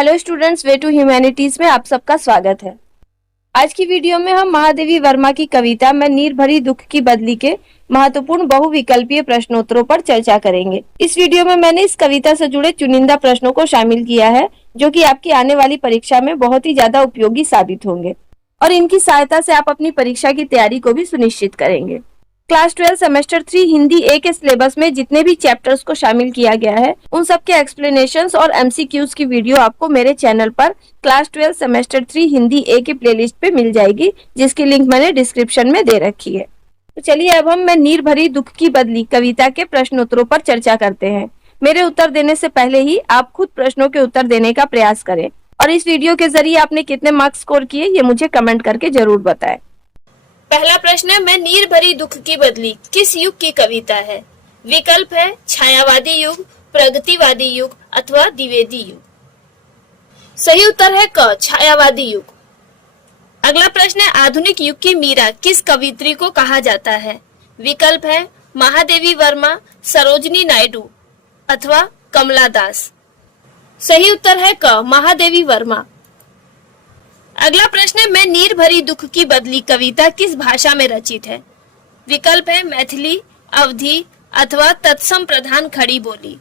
Hello students, way to humanities में आप सबका स्वागत है। आज की वीडियो में हम महादेवी वर्मा की कविता मैं नीर भरी दुख की बदली के महत्वपूर्ण बहुविकल्पीय प्रश्नोत्तरों पर चर्चा करेंगे। इस वीडियो में मैंने इस कविता से जुड़े चुनिंदा प्रश्नों को शामिल किया है जो कि आपकी आने वाली परीक्षा में बहुत ही ज्यादा उपयोगी साबित होंगे और इनकी सहायता से आप अपनी परीक्षा की तैयारी को भी सुनिश्चित करेंगे। क्लास 12 सेमेस्टर 3 हिंदी ए के सिलेबस में जितने भी चैप्टर्स को शामिल किया गया है उन सब के एक्सप्लेनेशंस और एमसीक्यूज की वीडियो आपको मेरे चैनल पर क्लास 12 सेमेस्टर 3 हिंदी ए के प्लेलिस्ट पे मिल जाएगी, जिसकी लिंक मैंने डिस्क्रिप्शन में दे रखी है। तो चलिए अब हम मैं नीर भरी दुख की बदली कविता के प्रश्नोत्तरों पर चर्चा करते हैं। मेरे उत्तर देने से पहले ही आप खुद प्रश्नों के उत्तर देने का प्रयास करें और इस वीडियो के जरिए आपने कितने मार्क्स स्कोर किए ये मुझे कमेंट करके जरूर बताएं। पहला प्रश्न है, मैं नीर भरी दुख की बदली किस युग की कविता है? विकल्प है छायावादी युग, प्रगतिवादी युग अथवा द्विवेदी युग। सही उत्तर है क, छायावादी युग। अगला प्रश्न है, आधुनिक युग की मीरा किस कवित्री को कहा जाता है? विकल्प है महादेवी वर्मा, सरोजनी नायडू अथवा कमला दास। सही उत्तर है क, महादेवी वर्मा। अगला प्रश्न है, मैं नीर भरी दुख की बदली कविता किस भाषा में रचित है? विकल्प है मैथिली, अवधी अथवा तत्सम प्रधान खड़ी बोली।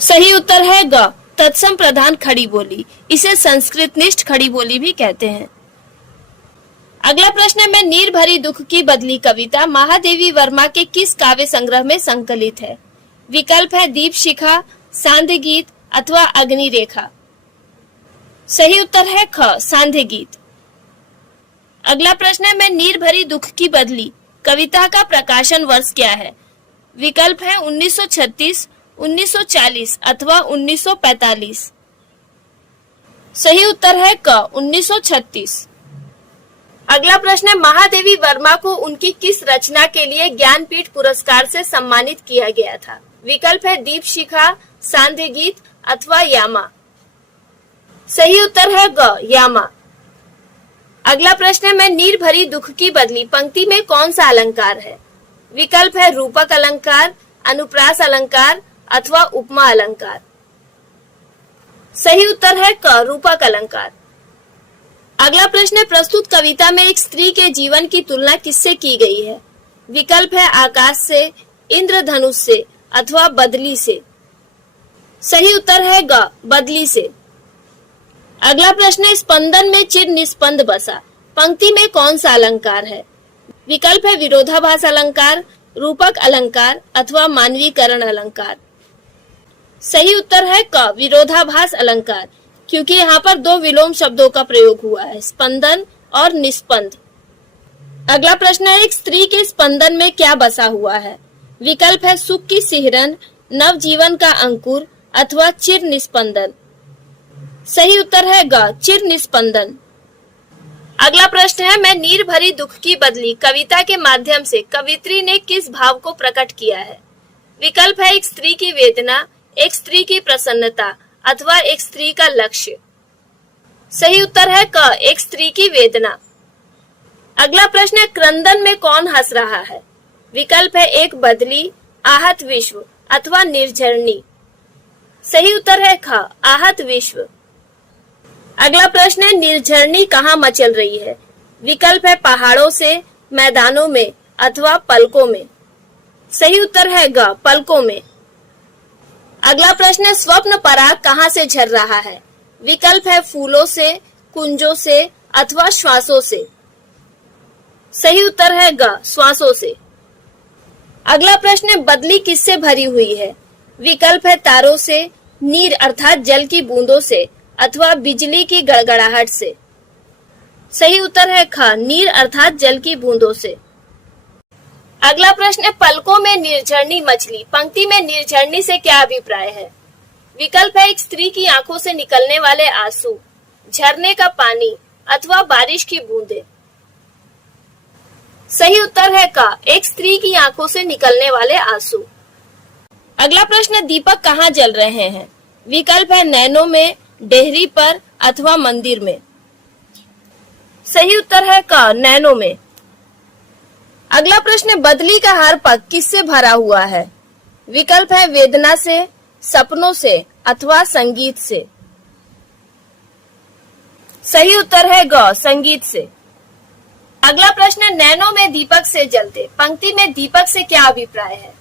सही उत्तर है ग, तत्सम प्रधान खड़ी बोली। इसे संस्कृतनिष्ठ खड़ी बोली भी कहते हैं। अगला प्रश्न है, मैं नीर भरी दुख की बदली कविता महादेवी वर्मा के किस काव्य संग्रह में संकलित है? विकल्प है दीप शिखा, सांध्य गीत अथवा अग्नि रेखा। सही उत्तर है ख, सांध्य गीत। अगला प्रश्न है, मैं नीर भरी दुख की बदली कविता का प्रकाशन वर्ष क्या है? विकल्प है 1936, 1940 अथवा 1945। सही उत्तर है क, 1936। अगला प्रश्न है, महादेवी वर्मा को उनकी किस रचना के लिए ज्ञानपीठ पुरस्कार से सम्मानित किया गया था? विकल्प है दीप शिखा, सांध्य गीत अथवा यामा। सही उत्तर है ग, यामा। अगला प्रश्न है, मैं नीर भरी दुख की बदली पंक्ति में कौन सा अलंकार है? विकल्प है रूपक अलंकार, अनुप्रास अलंकार अथवा उपमा अलंकार। सही उत्तर है क, रूपक अलंकार। अगला प्रश्न है, प्रस्तुत कविता में एक स्त्री के जीवन की तुलना किससे की गई है? विकल्प है आकाश से, इंद्रधनुष से अथवा बदली से। सही उत्तर है ग, बदली से। अगला प्रश्न है, स्पंदन में चिर निस्पंद बसा पंक्ति में कौन सा अलंकार है? विकल्प है विरोधाभास अलंकार, रूपक अलंकार अथवा मानवीकरण अलंकार। सही उत्तर है क, विरोधाभास अलंकार, क्योंकि यहाँ पर दो विलोम शब्दों का प्रयोग हुआ है, स्पंदन और निस्पंद। अगला प्रश्न है, एक स्त्री के स्पंदन में क्या बसा हुआ है? विकल्प है सुख की सिहरन, नवजीवन का अंकुर अथवा चिर निस्पंदन। सही उत्तर है ग, चिर निस्पंदन। अगला प्रश्न है, मैं नीर भरी दुख की बदली कविता के माध्यम से कवित्री ने किस भाव को प्रकट किया है? विकल्प है एक स्त्री की वेदना, एक स्त्री की प्रसन्नता अथवा एक स्त्री का लक्ष्य। सही उत्तर है क, एक स्त्री की वेदना। अगला प्रश्न है, क्रंदन में कौन हंस रहा है? विकल्प है एक बदली, आहत विश्व अथवा निर्झरणी। सही उत्तर है ख, आहत विश्व। अगला प्रश्न है, निर्झरणी कहाँ मचल रही है? विकल्प है पहाड़ों से, मैदानों में अथवा पलकों में। सही उत्तर है ग, पलकों में। अगला प्रश्न है, स्वप्न पराग कहाँ से झर रहा है? विकल्प है फूलों से, कुंजों से अथवा श्वासों से। सही उत्तर है ग, श्वासों से। अगला प्रश्न है, बदली किससे भरी हुई है? विकल्प है तारों से, नीर अर्थात जल की बूंदों से अथवा बिजली की गड़गड़ाहट से। सही उत्तर है ख, नीर अर्थात जल की बूंदों से। अगला प्रश्न है, पलकों में निर्झरणी मछली पंक्ति में निर्झरणी से क्या अभिप्राय है? विकल्प है एक स्त्री की आंखों से निकलने वाले आंसू, झरने का पानी अथवा बारिश की बूंदें। सही उत्तर है क, एक स्त्री की आंखों से निकलने वाले आंसू। अगला प्रश्न, दीपक कहाँ जल रहे हैं? विकल्प है नैनों में, डेहरी पर अथवा मंदिर में। सही उत्तर है क, नैनों में। अगला प्रश्न, बदली का हर पग किससे भरा हुआ है? विकल्प है वेदना से, सपनों से अथवा संगीत से? सही उत्तर है ग, संगीत से। अगला प्रश्न, नैनों में दीपक से जलते, पंक्ति में दीपक से क्या अभिप्राय है?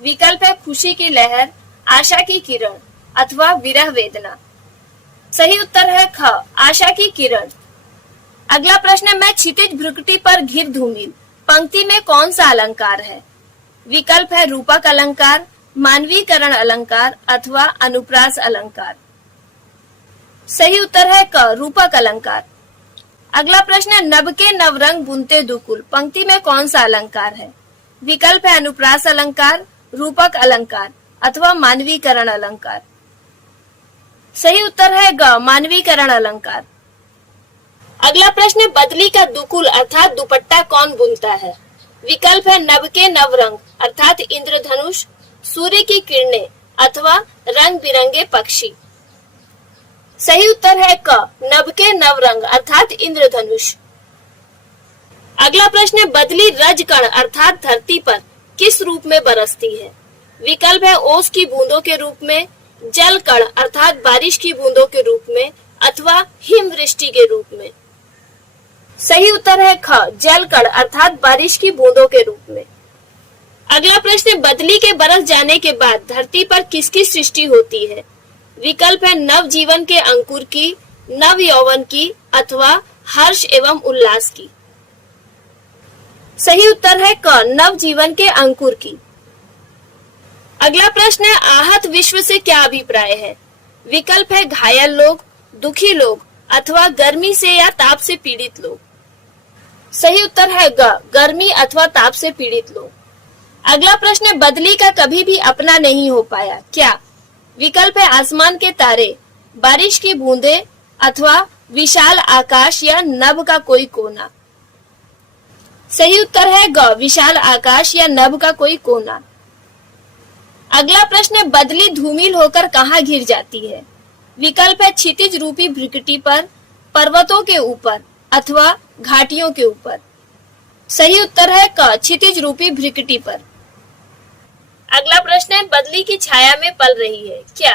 विकल्प है खुशी की लहर, आशा की किरण अथवा विरह वेदना। सही उत्तर है ख, आशा की किरण। अगला प्रश्न, मैं क्षितिज भ्रुकुटी पर घिर धूमिल, पंक्ति में कौन सा अलंकार है? विकल्प है रूपक अलंकार, मानवीकरण अलंकार अथवा अनुप्रास अलंकार। सही उत्तर है क, रूपक अलंकार। अगला प्रश्न, नभ के नवरंग बुनते दुकुल, पंक्ति में कौन सा अलंकार है? विकल्प है अनुप्रास अलंकार, रूपक अलंकार अथवा मानवीकरण अलंकार। सही उत्तर है ग, मानवीकरण अलंकार। अगला प्रश्न, बदली का दुकुल अर्थात दुपट्टा कौन बुनता है? विकल्प है नभ के नवरंग अर्थात इंद्रधनुष, सूर्य की किरणें अथवा रंग बिरंगे पक्षी। सही उत्तर है क, नभ के नवरंग अर्थात इंद्रधनुष। अगला प्रश्न, बदली रजकण अर्थात धरती पर किस रूप में बरसती है? विकल्प है ओस की बूंदों के रूप में, जल कण अर्थात बारिश की बूंदों के रूप में अथवा हिमवृष्टि के रूप में। सही उत्तर है ख, जल कण अर्थात बारिश की बूंदों के रूप में। अगला प्रश्न, बदली के बरस जाने के बाद धरती पर किसकी सृष्टि होती है? विकल्प है नव जीवन के अंकुर की, नव यौवन की अथवा हर्ष एवं उल्लास की। सही उत्तर है क, नव जीवन के अंकुर की। अगला प्रश्न है, आहत विश्व से क्या अभिप्राय है? विकल्प है घायल लोग, दुखी लोग अथवा गर्मी से या ताप से पीड़ित लोग। सही उत्तर है ग, गर्मी अथवा ताप से पीड़ित लोग। अगला प्रश्न, बदली का कभी भी अपना नहीं हो पाया, क्या? विकल्प है आसमान के तारे, बारिश की बूंदें अथवा विशाल आकाश या नभ का कोई कोना। सही उत्तर है ग, विशाल आकाश या नभ का कोई कोना। अगला प्रश्न, बदली धूमिल होकर कहाँ घिर जाती है? विकल्प है क्षितिज रूपी भ्रुकुटी पर, पर्वतों के ऊपर अथवा घाटियों के ऊपर। सही उत्तर है क, क्षितिज रूपी भ्रुकुटी पर। अगला प्रश्न है, बदली की छाया में पल रही है, क्या?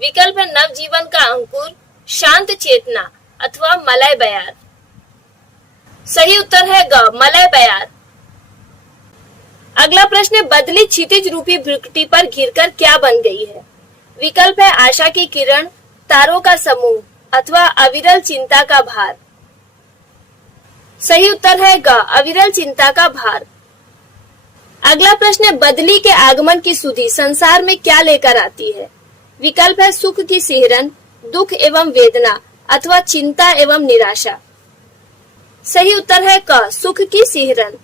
विकल्प है नवजीवन का अंकुर, शांत चेतना अथवा मलय बयार। सही उत्तर है ग, मलय बयार। अगला प्रश्न है, बदली क्षितिज रूपी भ्रुकुटी पर घिरकर क्या बन गई है? विकल्प है आशा की किरण, तारों का समूह अथवा अविरल चिंता का भार। सही उत्तर है ग, अविरल चिंता का भार। अगला प्रश्न है, बदली के आगमन की सुधि संसार में क्या लेकर आती है? विकल्प है सुख की सिहरन, दुख एवं वेदना अथवा चिंता एवं निराशा। सही उत्तर है क, सुख की सिहरन।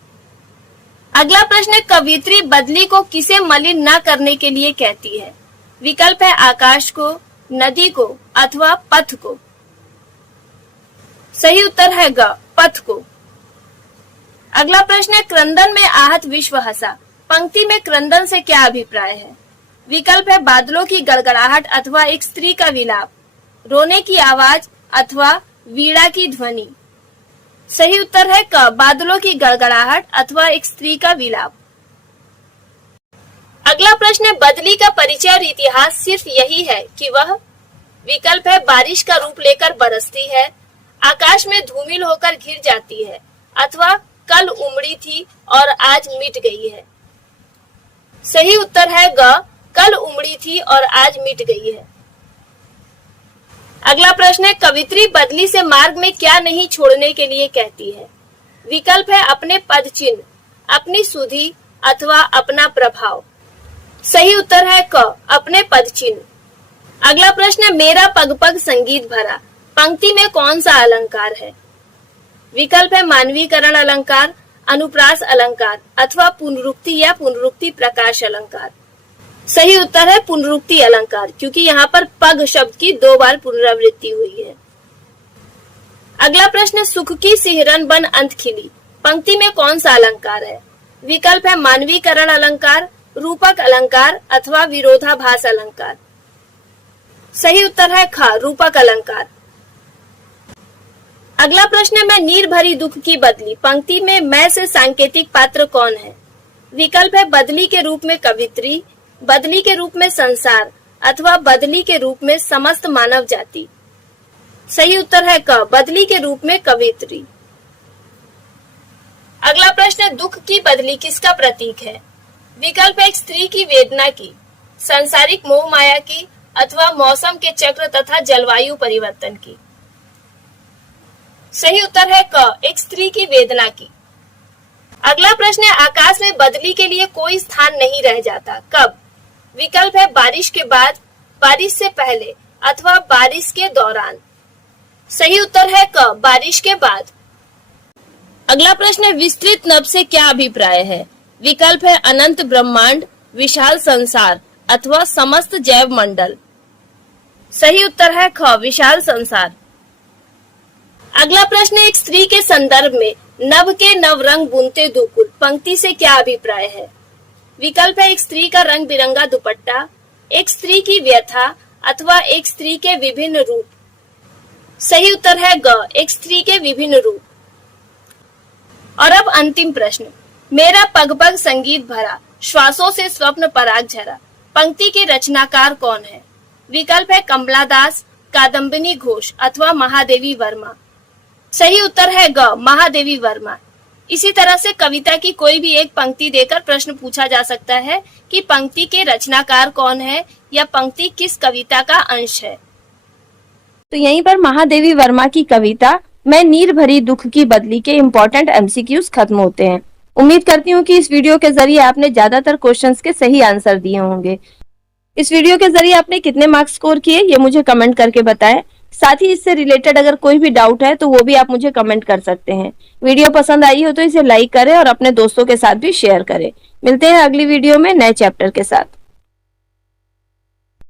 अगला प्रश्न है, कवियत्री बदली को किसे मलिन न करने के लिए कहती है? विकल्प है आकाश को, नदी को अथवा पथ को। सही उत्तर है ग, पथ को। अगला प्रश्न है, क्रंदन में आहत विश्व हंसा, पंक्ति में क्रंदन से क्या अभिप्राय है? विकल्प है बादलों की गड़गड़ाहट अथवा एक स्त्री का विलाप, रोने की आवाज अथवा वीणा की ध्वनि। सही उत्तर है क, बादलों की गड़गड़ाहट अथवा एक स्त्री का विलाप। अगला प्रश्न है, बदली का परिचय और इतिहास सिर्फ यही है कि वह? विकल्प है बारिश का रूप लेकर बरसती है, आकाश में धूमिल होकर घिर जाती है अथवा कल उमड़ी थी और आज मिट गई है। सही उत्तर है ग, कल उमड़ी थी और आज मिट गई है। अगला प्रश्न है, कवित्री बदली से मार्ग में क्या नहीं छोड़ने के लिए कहती है? विकल्प है अपने पद चिन्ह, अपनी सुधि अथवा अपना प्रभाव। सही उत्तर है क, अपने पद चिन्ह। अगला प्रश्न है, मेरा पग पग संगीत भरा, पंक्ति में कौन सा अलंकार है? विकल्प है मानवीकरण अलंकार, अनुप्रास अलंकार अथवा पुनरुक्ति या पुनरुक्ति प्रकाश अलंकार। सही उत्तर है पुनरुक्ति अलंकार, क्योंकि यहाँ पर पग शब्द की 2 बार पुनरावृत्ति हुई है। अगला प्रश्न, सुख की सिहरन बन अंत खिली, पंक्ति में कौन सा अलंकार है? विकल्प है मानवीकरण अलंकार, रूपक अलंकार अथवा विरोधाभास अलंकार। सही उत्तर है ख, रूपक अलंकार। अगला प्रश्न है, मैं नीर भरी दुख की बदली, पंक्ति में मैं से सांकेतिक पात्र कौन है? विकल्प है बदली के रूप में कवित्री, बदली के रूप में संसार अथवा बदली के रूप में समस्त मानव जाति? सही उत्तर है क, बदली के रूप में कवियत्री। अगला प्रश्न है, दुख की बदली किसका प्रतीक है? विकल्प है, एक स्त्री की वेदना की, सांसारिक मोह माया की, अथवा मौसम के चक्र तथा जलवायु परिवर्तन की। सही उत्तर है क, एक स्त्री की वेदना की। अगला प्रश्न है, आकाश में बदली के लिए कोई स्थान नहीं रह जाता, कब? विकल्प है, बारिश के बाद, बारिश से पहले, अथवा बारिश के दौरान। सही उत्तर है क, बारिश के बाद। अगला प्रश्न है, विस्तृत नभ से क्या अभिप्राय है? विकल्प है, अनंत ब्रह्मांड, विशाल संसार, अथवा समस्त जैव मंडल। सही उत्तर है ख, विशाल संसार। अगला प्रश्न है, एक स्त्री के संदर्भ में नभ के नव रंग बुनते दुकुल पंक्ति से क्या अभिप्राय है? विकल्प है, एक स्त्री का रंग बिरंगा दुपट्टा, एक स्त्री की व्यथा, अथवा एक स्त्री के विभिन्न रूप। सही उत्तर है ग, एक स्त्री के विभिन्न रूप। और अब अंतिम प्रश्न, मेरा पग पग संगीत भरा, श्वासों से स्वप्न पराग झरा, पंक्ति के रचनाकार कौन है? विकल्प है, कमला दास, कादम्बिनी घोष, अथवा महादेवी वर्मा। सही उत्तर है ग, महादेवी वर्मा। इसी तरह से कविता की कोई भी एक पंक्ति देकर प्रश्न पूछा जा सकता है कि पंक्ति के रचनाकार कौन है या पंक्ति किस कविता का अंश है। तो यहीं पर महादेवी वर्मा की कविता मैं नीर भरी दुख की बदली के इम्पोर्टेंट एमसीक्यूज खत्म होते हैं। उम्मीद करती हूँ कि इस वीडियो के जरिए आपने ज्यादातर क्वेश्चंस के सही आंसर दिए होंगे। इस वीडियो के जरिए आपने कितने मार्क्स स्कोर किए ये मुझे कमेंट करके बताएं। साथ ही इससे रिलेटेड अगर कोई भी डाउट है तो वो भी आप मुझे कमेंट कर सकते हैं। वीडियो पसंद आई हो तो इसे लाइक करें और अपने दोस्तों के साथ भी शेयर करें। मिलते हैं अगली वीडियो में नए चैप्टर के साथ।